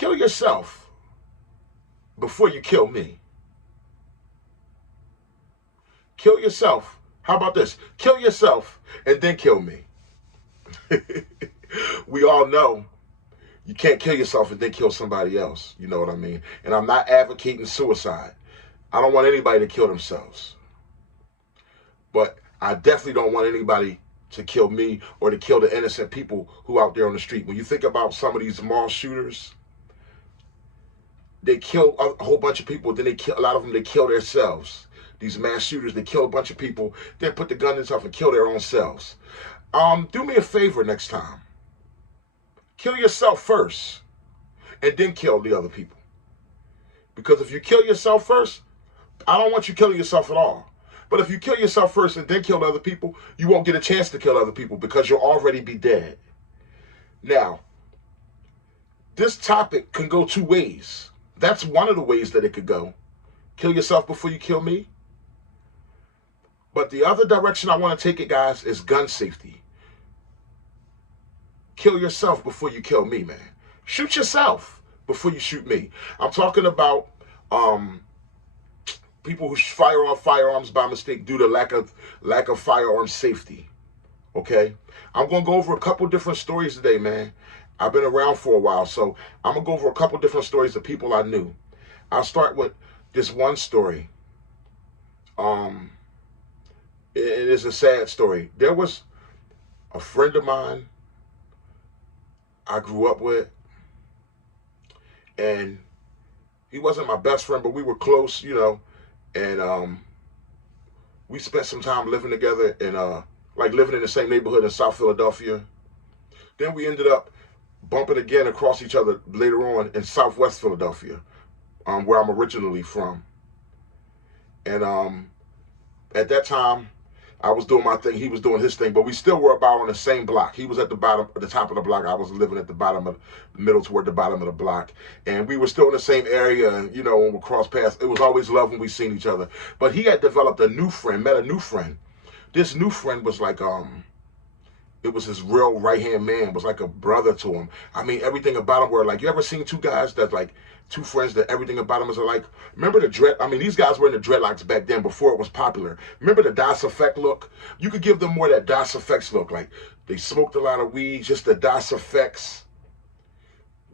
Kill yourself before you kill me. Kill yourself. How about this? Kill yourself and then kill me. We all know you can't kill yourself and then kill somebody else. You know what I mean? And I'm not advocating suicide. I don't want anybody to kill themselves. But I definitely don't want anybody to kill me or to kill the innocent people who out there on the street. When you think about some of these mall shooters, they kill a whole bunch of people, then they kill a lot of them, they kill themselves. These mass shooters, they kill a bunch of people, then put the gun in themselves and kill their own selves. Do me a favor next time. Kill yourself first and then kill the other people. Because if you kill yourself first, I don't want you killing yourself at all. But if you kill yourself first and then kill other people, you won't get a chance to kill other people because you'll already be dead. Now, this topic can go two ways. That's one of the ways that it could go. Kill yourself before you kill me. But the other direction I want to take it, guys, is gun safety. Kill yourself before you kill me, man. Shoot yourself before you shoot me. I'm talking about people who fire off firearms by mistake due to lack of firearm safety. Okay? I'm going to go over a couple different stories today, man. I've been around for a while, so I'm going to go over a couple different stories of people I knew. I'll start with this one story. It is a sad story. There was a friend of mine I grew up with, and he wasn't my best friend, but we were close, you know, and we spent some time living together and like living in the same neighborhood in South Philadelphia. Then we ended up bumping again across each other later on in Southwest Philadelphia, where I'm originally from. And at that time, I was doing my thing, he was doing his thing, but we still were about on the same block. He was at the top of the block. I was living at the bottom of the middle toward the bottom of the block. And we were still in the same area, and, you know, when we crossed paths, it was always love when we seen each other. But he had developed a new friend, met a new friend. This new friend was like, it was his real right-hand man, was like a brother to him. I mean, everything about him were like, you ever seen two guys that like, two friends that everything about them is like, remember the dread, I mean, these guys were in the dreadlocks back then before it was popular. Remember the Das Effect look? You could give them more of that Das Effects look. Like, they smoked a lot of weed, just the Das Effects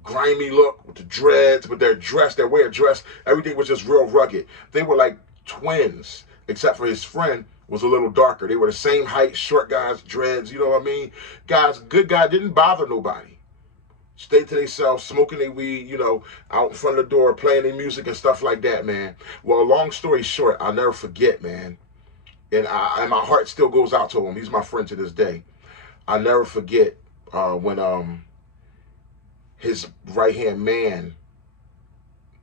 grimy look with the dreads, with their dress, their way of dress, everything was just real rugged. They were like twins, except for his friend was a little darker. They were the same height, short guys, dreads, you know what I mean? Guys, good guy, didn't bother nobody. Stayed to themselves, smoking their weed, you know, out in front of the door, playing their music and stuff like that, man. Well, long story short, I'll never forget, man. And my heart still goes out to him. He's my friend to this day. I'll never forget when his right-hand man,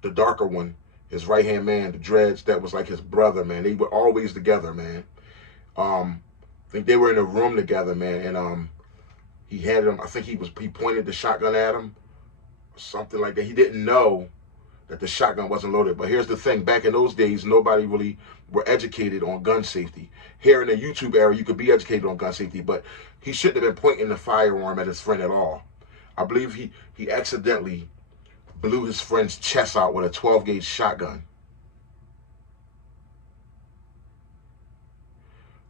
the darker one, his right-hand man, the dreads, that was like his brother, man. They were always together, man. I think they were in a room together, man, and he had him, I think he pointed the shotgun at him, or something like that. He didn't know that the shotgun wasn't loaded. But here's the thing, back in those days, nobody really were educated on gun safety. Here in the YouTube era, you could be educated on gun safety, but he shouldn't have been pointing the firearm at his friend at all. I believe he accidentally blew his friend's chest out with a 12-gauge shotgun.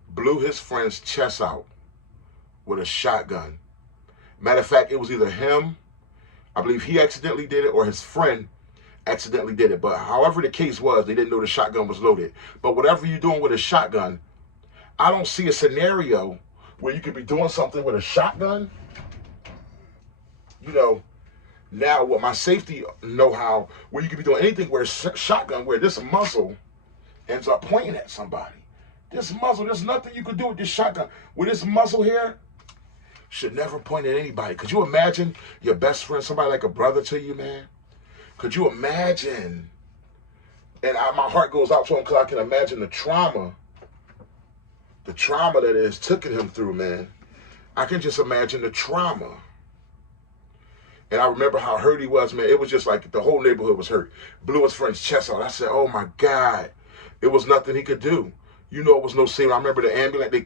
Blew his friend's chest out with a shotgun. Matter of fact, it was either him, I believe he accidentally did it, or his friend accidentally did it. But however the case was, they didn't know the shotgun was loaded. But whatever you're doing with a shotgun, I don't see a scenario where you could be doing something with a shotgun. You know, now with my safety know-how, where you could be doing anything where a shotgun, where this muzzle ends up pointing at somebody. This muzzle, there's nothing you could do with this shotgun. With this muzzle here, should never point at anybody. Could you imagine your best friend, somebody like a brother to you, man? Could you imagine? And my heart goes out to him because I can imagine the trauma that it has taken him through, man. I can just imagine the trauma. And I remember how hurt he was, man. It was just like the whole neighborhood was hurt. Blew his friend's chest out. I said, oh my God. It was nothing he could do. You know, it was no scene. I remember the ambulance, the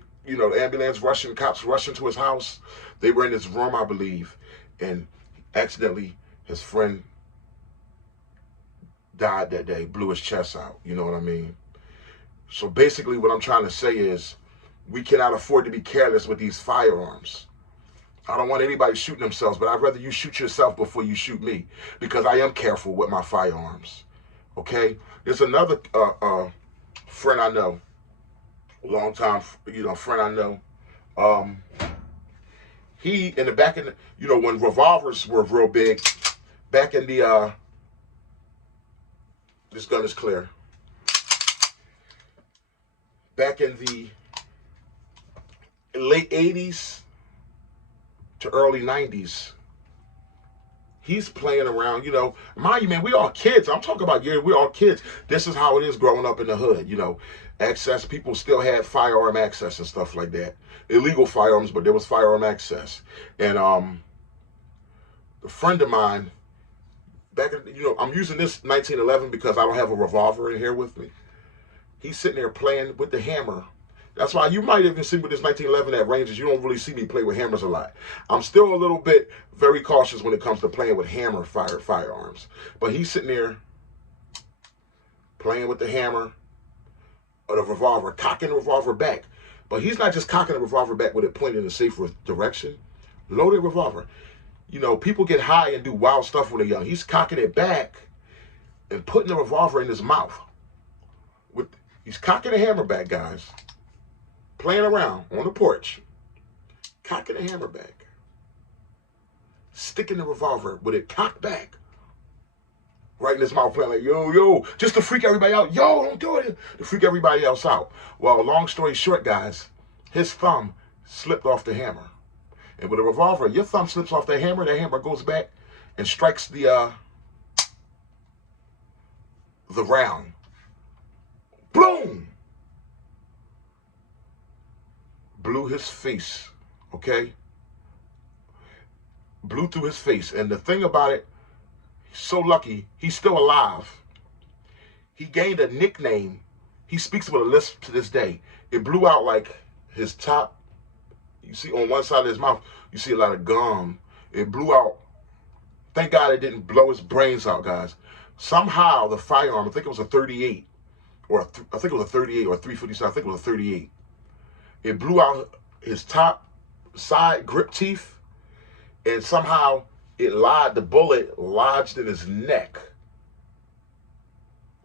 ambulance rushing, cops rushing to his house. They were in his room, I believe. And accidentally, his friend died that day, blew his chest out. You know what I mean? So basically what I'm trying to say is we cannot afford to be careless with these firearms. I don't want anybody shooting themselves, but I'd rather you shoot yourself before you shoot me, because I am careful with my firearms. Okay? There's another friend I know, long time, friend I know. He, in the back in the, when revolvers were real big, back in the, this gun is clear. Back in the late 80s to early 90s, he's playing around, mind you, man, we all kids. I'm talking about, we're all kids. This is how it is growing up in the hood, access. People still had firearm access and stuff like that. Illegal firearms, but there was firearm access. And a friend of mine, back in, I'm using this 1911 because I don't have a revolver in here with me. He's sitting there playing with the hammer. That's why you might even see with this 1911 at ranges, you don't really see me play with hammers a lot. I'm still a little bit very cautious when it comes to playing with hammer firearms. But he's sitting there playing with the hammer or the revolver, cocking the revolver back. But he's not just cocking the revolver back with it pointed in a safer direction. Loaded revolver. People get high and do wild stuff when they're young. He's cocking it back and putting the revolver in his mouth. He's cocking the hammer back, guys. Playing around on the porch. Cocking the hammer back. Sticking the revolver with it cocked back. Right in his mouth, playing like, yo, just to freak everybody out. Yo, don't do it. To freak everybody else out. Well, long story short, guys, his thumb slipped off the hammer. And with a revolver, your thumb slips off the hammer goes back and strikes the round. Boom! Blew his face, okay? Blew through his face. And the thing about it, he's so lucky, he's still alive. He gained a nickname. He speaks with a lisp to this day. It blew out like his top. You see on one side of his mouth, you see a lot of gum. It blew out. Thank God it didn't blow his brains out, guys. Somehow the firearm, I think it was a 38, or I think it was a 38 or a 357, I think it was a 38. It blew out his top side grip teeth, and somehow the bullet lodged in his neck,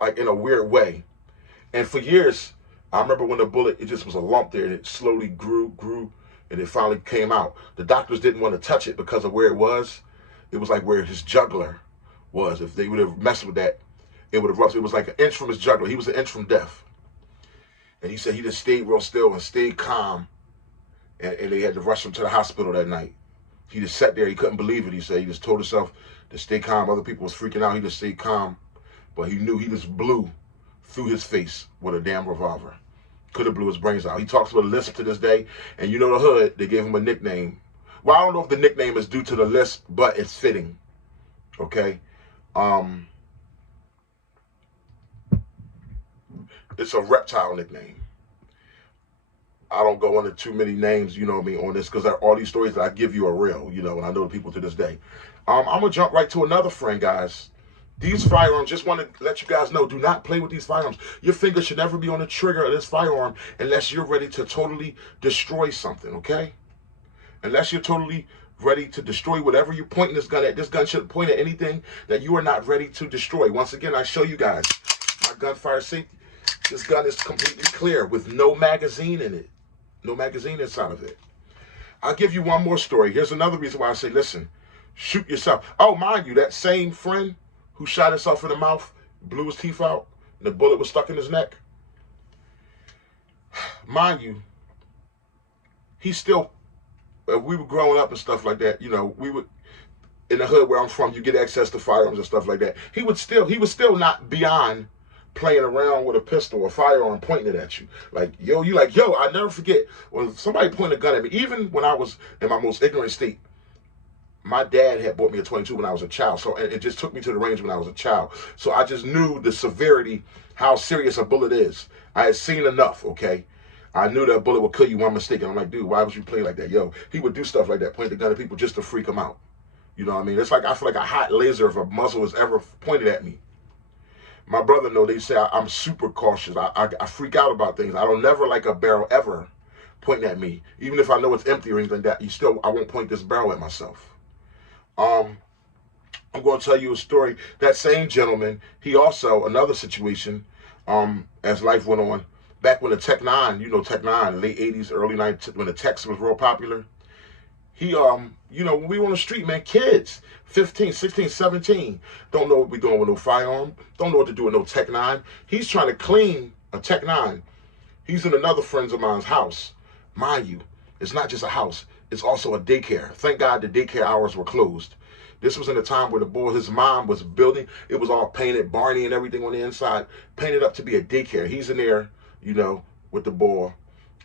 like in a weird way. And for years, I remember when the bullet, it just was a lump there, and it slowly grew, and it finally came out. The doctors didn't want to touch it because of where it was. It was like where his jugular was. If they would have messed with that, it would have ruptured. It was like an inch from his jugular. He was an inch from death. And he said he just stayed real still and stayed calm. And they had to rush him to the hospital that night. He just sat there. He couldn't believe it. He said he just told himself to stay calm. Other people was freaking out. He just stayed calm. But he knew he just blew through his face with a damn revolver. Could have blew his brains out. He talks with a lisp to this day. And the hood, they gave him a nickname. Well, I don't know if the nickname is due to the lisp, but it's fitting. Okay? It's a reptile nickname. I don't go into too many names, on this, because all these stories that I give you are real, and I know the people to this day. I'm going to jump right to another friend, guys. These firearms, just want to let you guys know, do not play with these firearms. Your finger should never be on the trigger of this firearm unless you're ready to totally destroy something, okay? Unless you're totally ready to destroy whatever you're pointing this gun at. This gun shouldn't point at anything that you are not ready to destroy. Once again, I show you guys my gunfire safety. This gun is completely clear with no magazine in it. No magazine inside of it. I'll give you one more story. Here's another reason why I say, listen, shoot yourself. Oh, mind you, that same friend who shot himself in the mouth, blew his teeth out, and the bullet was stuck in his neck. Mind you, he still, we were growing up and stuff like that, we would, in the hood where I'm from, you get access to firearms and stuff like that. He was still not beyond playing around with a pistol or firearm pointing it at you. Like, yo, I never forget when somebody pointed a gun at me, even when I was in my most ignorant state. My dad had bought me a 22 when I was a child, so it just took me to the range when I was a child. So I just knew the severity, how serious a bullet is. I had seen enough, okay? I knew that bullet would kill you one mistake, and I'm like, dude, why would you play like that? Yo, he would do stuff like that, point the gun at people just to freak them out. You know what I mean? It's like, I feel like a hot laser if a muzzle was ever pointed at me. My brother know, they say I'm super cautious. I freak out about things. I don't never like a barrel ever pointing at me. Even if I know it's empty or anything like that, I won't point this barrel at myself. I'm going to tell you a story. That same gentleman, he also, another situation, as life went on, back when the Tech 9, you know Tech 9, late 80s, early 90s, when the Techs was real popular, he, you know, when we were on the street, man, kids, 15, 16, 17, don't know what we're doing with no firearm, don't know what to do with no Tech 9. He's trying to clean a Tech 9. He's in another friend of mine's house. Mind you, it's not just a house, it's also a daycare. Thank God the daycare hours were closed. This was in a time where the boy, his mom was building, it was all painted, Barney and everything on the inside, painted up to be a daycare. He's in there, you know, with the boy,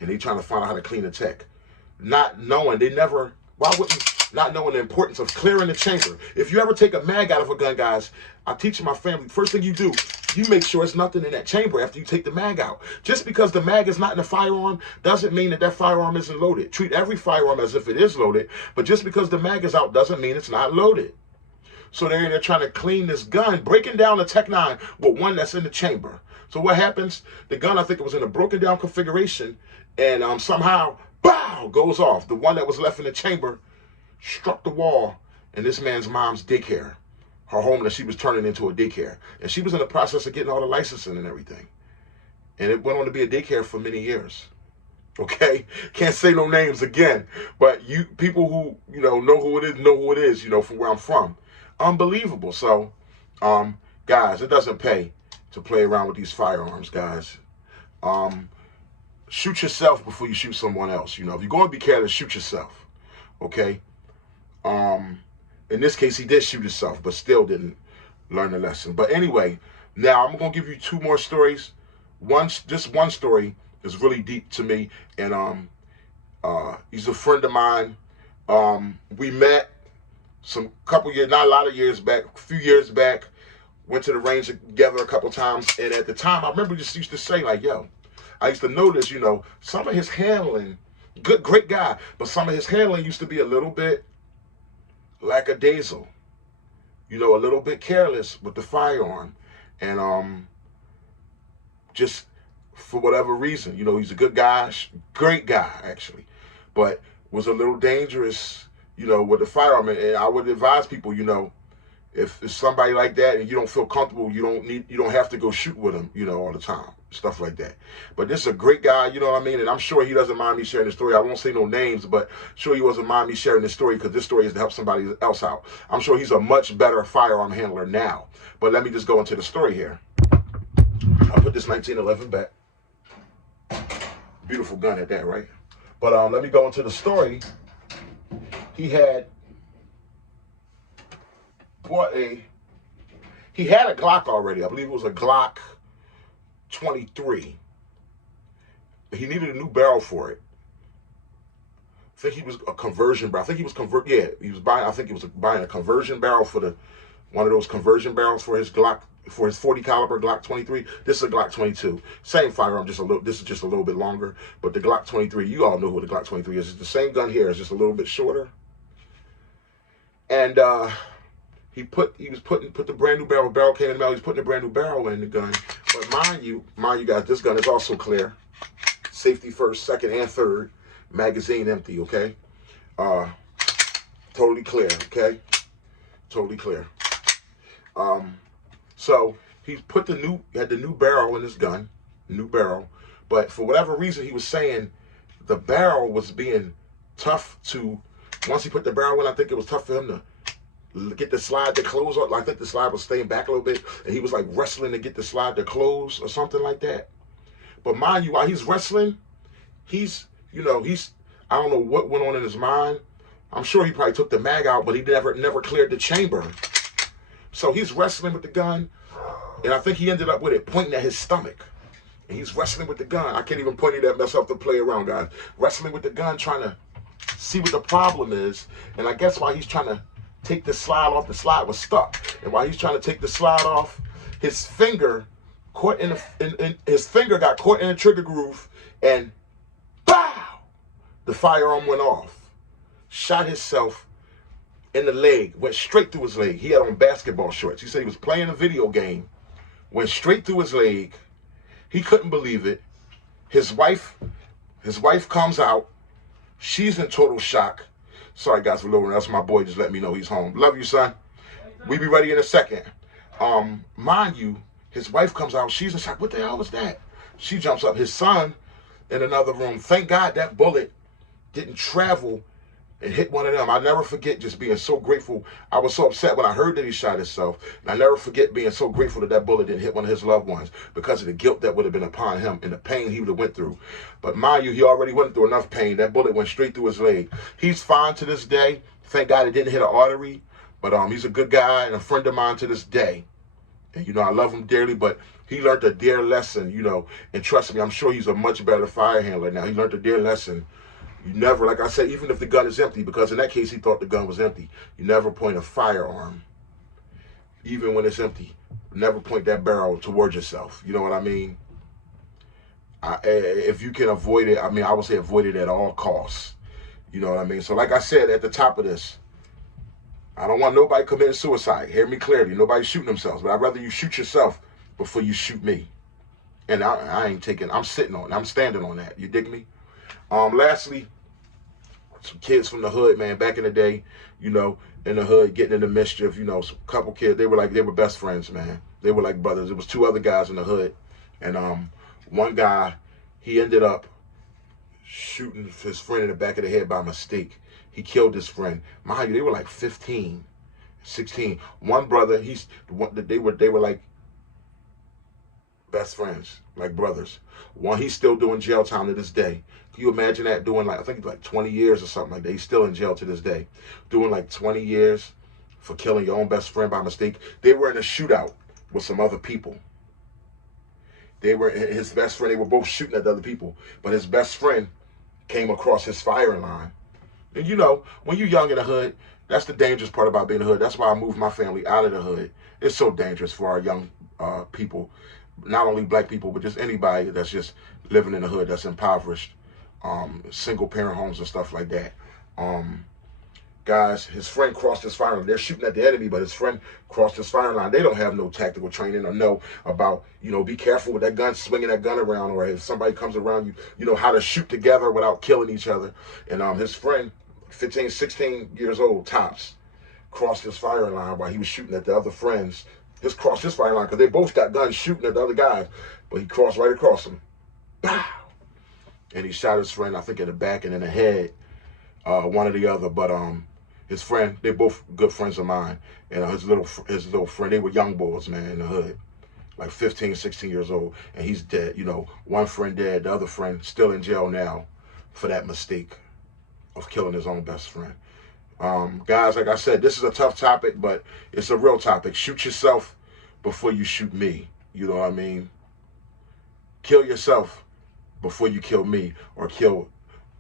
and they trying to find out how to clean the Tech. Not knowing, not knowing the importance of clearing the chamber. If you ever take a mag out of a gun, guys, I teach my family, first thing you do, you make sure it's nothing in that chamber after you take the mag out. Just because the mag is not in the firearm doesn't mean that firearm isn't loaded. Treat every firearm as if it is loaded, but just because the mag is out doesn't mean it's not loaded. So they're in there trying to clean this gun, breaking down the Tech 9 with one that's in the chamber. So what happens? The gun, I think it was in a broken down configuration, and somehow, bow, goes off. The one that was left in the chamber struck the wall in this man's mom's daycare, her home that she was turning into a daycare. And she was in the process of getting all the licensing and everything. And it went on to be a daycare for many years. Okay? Can't say no names again, but people who, you know who it is, you know, from where I'm from. Unbelievable. So, guys, it doesn't pay to play around with these firearms, guys. Shoot yourself before you shoot someone else. You know, if you're going to be careless, shoot yourself. Okay? In this case, he did shoot himself, but still didn't learn the lesson. But anyway, now I'm going to give you two more stories. This one story is really deep to me, and he's a friend of mine. We met couple years, not a lot of years back, a few years back, went to the range together a couple times, and at the time, I remember just used to say, like, yo, I used to notice, you know, some of his handling, great guy, but some of his handling used to be a little bit lackadaisical, you know, a little bit careless with the firearm, and just for whatever reason, you know, he's a good guy, great guy actually, but was a little dangerous, you know, with the firearm. And I would advise people, you know, if it's somebody like that and you don't feel comfortable, you don't have to go shoot with him, you know, all the time, stuff like that. But this is a great guy, you know what I mean? And I'm sure he doesn't mind me sharing the story. I won't say no names, but sure he doesn't mind me sharing this story, because this story is to help somebody else out. I'm sure he's a much better firearm handler now. But let me just go into the story here. I'll put this 1911 back. Beautiful gun at that, right? But let me go into the story. He had a Glock already. I believe it was a Glock 23. He needed a new barrel for it. I think he was a conversion barrel. I think he was buying a conversion barrel for one of those conversion barrels for his Glock, for his 40 caliber Glock 23. This is a Glock 22. Same firearm, this is just a little bit longer. But the Glock 23, you all know what the Glock 23 is. It's the same gun here. It's just a little bit shorter. And he put the brand new barrel came in the mail. He's putting a brand new barrel in the gun. But mind you guys, this gun is also clear. Safety first, second, and third. Magazine empty, okay? Totally clear, okay? Totally clear. So he had the new barrel in his gun, new barrel. But for whatever reason, he was saying the barrel was being tough to, once he put the barrel in, I think it was tough for him to get the slide to close. I think the slide was staying back a little bit, and he was like wrestling to get the slide to close or something like that. But mind you, while he's wrestling, I don't know what went on in his mind. I'm sure he probably took the mag out, but he never cleared the chamber. So he's wrestling with the gun, and I think he ended up with it pointing at his stomach. And he's wrestling with the gun. I can't even point it at myself to play around, guys. Wrestling with the gun, trying to see what the problem is. And I guess while he's trying to take the slide off, the slide was stuck. And while he's trying to take the slide off, his finger got caught in the trigger groove, and bow! The firearm went off. Shot himself in the leg, went straight through his leg. He had on basketball shorts. He said he was playing a video game went straight through his leg. He couldn't believe it. His wife comes out. She's in total shock. Sorry, guys, for lowering. That's my boy. Just let me know he's home. Love you, son. We be ready in a second. Mind you, his wife comes out. She's in shock. What the hell was that? She jumps up. His son in another room. Thank God that bullet didn't travel and hit one of them. I never forget just being so grateful. I was so upset when I heard that he shot himself. And I never forget being so grateful that that bullet didn't hit one of his loved ones because of the guilt that would have been upon him and the pain he would have went through. But mind you, he already went through enough pain. That bullet went straight through his leg. He's fine to this day. Thank God it didn't hit an artery. But he's a good guy and a friend of mine to this day. And, you know, I love him dearly, but he learned a dear lesson, you know. And trust me, I'm sure he's a much better fire handler now. He learned a dear lesson. You never, like I said, even if the gun is empty, because in that case he thought the gun was empty, you never point a firearm, even when it's empty. Never point that barrel towards yourself. You know what I mean? If you can avoid it, I mean, I would say avoid it at all costs. You know what I mean? So like I said at the top of this, I don't want nobody committing suicide. Hear me clearly. Nobody shooting themselves. But I'd rather you shoot yourself before you shoot me. And I ain't taking, I'm sitting on it. I'm standing on that. You dig me? Lastly, some kids from the hood, man, back in the day, you know, in the hood, getting into mischief, you know, some couple kids, they were best friends, man. They were like brothers. There was two other guys in the hood. And one guy, he ended up shooting his friend in the back of the head by mistake. He killed his friend. Mind you, they were like 15, 16. One brother, they were like best friends, like brothers. One, he's still doing jail time to this day. Can you imagine that? Doing like, I think like 20 years or something like that. He's still in jail to this day. Doing like 20 years for killing your own best friend by mistake. They were in a shootout with some other people. They were, his best friend, they were both shooting at other people. But his best friend came across his firing line. And you know, when you're young in the hood, that's the dangerous part about being in the hood. That's why I moved my family out of the hood. It's so dangerous for our young people. Not only black people, but just anybody that's just living in the hood that's impoverished. Single parent homes and stuff like that. Guys, his friend crossed his firing line. They're shooting at the enemy, but his friend crossed his firing line. They don't have no tactical training or know about, you know, be careful with that gun, swinging that gun around, or if somebody comes around you, you know how to shoot together without killing each other. And his friend, 15, 16 years old, tops, crossed his firing line while he was shooting at the other friends. Just crossed his firing line because they both got guns shooting at the other guys, but he crossed right across them. Pow! And he shot his friend, I think, in the back and in the head, one or the other. But his friend, they're both good friends of mine. And his little friend, they were young boys, man, in the hood. Like 15, 16 years old. And he's dead. You know, one friend dead, the other friend still in jail now for that mistake of killing his own best friend. Guys, like I said, this is a tough topic, but it's a real topic. Shoot yourself before you shoot me. You know what I mean? Kill yourself before you kill me or kill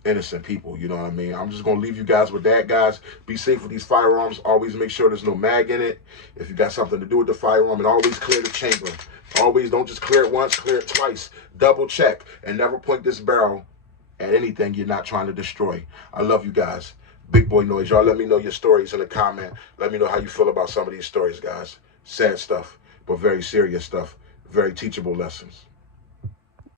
innocent people. You know what I mean? I'm just going to leave you guys with that, guys. Be safe with these firearms. Always make sure there's no mag in it. If you got something to do with the firearm, and always clear the chamber. Always don't just clear it once, clear it twice. Double check and never point this barrel at anything you're not trying to destroy. I love you guys. Big Boy Noise. Y'all let me know your stories in the comment. Let me know how you feel about some of these stories, guys. Sad stuff, but very serious stuff. Very teachable lessons.